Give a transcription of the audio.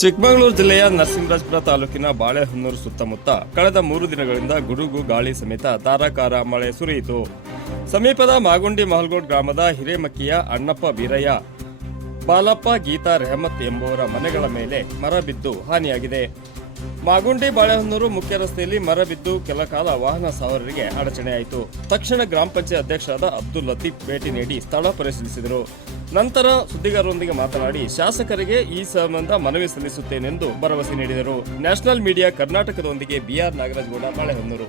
ಚಿಕ್ಕಮಗಳೂರು ಜಿಲ್ಲೆಯ ನರಸಿಂಹರಾಜಪುರ ತಾಲೂಕಿನ ಬಾಳೆಹೊನ್ನೂರು ಸುತ್ತಮುತ್ತ ಕಳೆದ 3 ದಿನಗಳಿಂದ ಗುಡುಗು ಗಾಳಿ ಸಮೇತ ಧಾರಾಕಾರ ಮಳೆ ಸುರಿಯಿತು. ಸಮೀಪದ ಮಾಗುಂಡಿ ಮಹಲ್ಗೋಡ್ ಗ್ರಾಮದ ಹಿರೇಮಕ್ಕಿಯ ಅಣ್ಣಪ್ಪ ಬೀರಯ್ಯ, ಬಾಲಪ್ಪ, ಗೀತಾ, ರೆಹಮತ್ ಎಂಬುವರ ಮನೆಗಳ ಮೇಲೆ ಮರ ಬಿದ್ದು ಹಾನಿಯಾಗಿದೆ. ಮಾಗುಂಡಿ ಬಾಳೆಹೊನ್ನೂರು ಮುಖ್ಯ ರಸ್ತೆಯಲ್ಲಿ ಮರ ಬಿದ್ದು ಕೆಲ ಕಾಲ ವಾಹನ ಸವಾರರಿಗೆ ಅಡಚಣೆಯಾಯಿತು. ತಕ್ಷಣ ಗ್ರಾಮ ಪಂಚಾಯತ್ ಅಧ್ಯಕ್ಷರಾದ ಅಬ್ದುಲ್ ಲತೀಫ್ ಭೇಟಿ ನೀಡಿ ಸ್ಥಳ ಪರಿಶೀಲಿಸಿದರು. ನಂತರ ಸುದ್ದಿಗಾರರೊಂದಿಗೆ ಮಾತನಾಡಿ ಶಾಸಕರಿಗೆ ಈ ಸಂಬಂಧ ಮನವಿ ಸಲ್ಲಿಸುತ್ತೇನೆಂದು ಭರವಸೆ ನೀಡಿದರು. ನ್ಯಾಷನಲ್ ಮೀಡಿಯಾ ಕರ್ನಾಟಕದೊಂದಿಗೆ ಬಿಆರ್ ನಾಗರಾಜಗೌಡ, ಬಾಳೆಹೊನ್ನೂರು.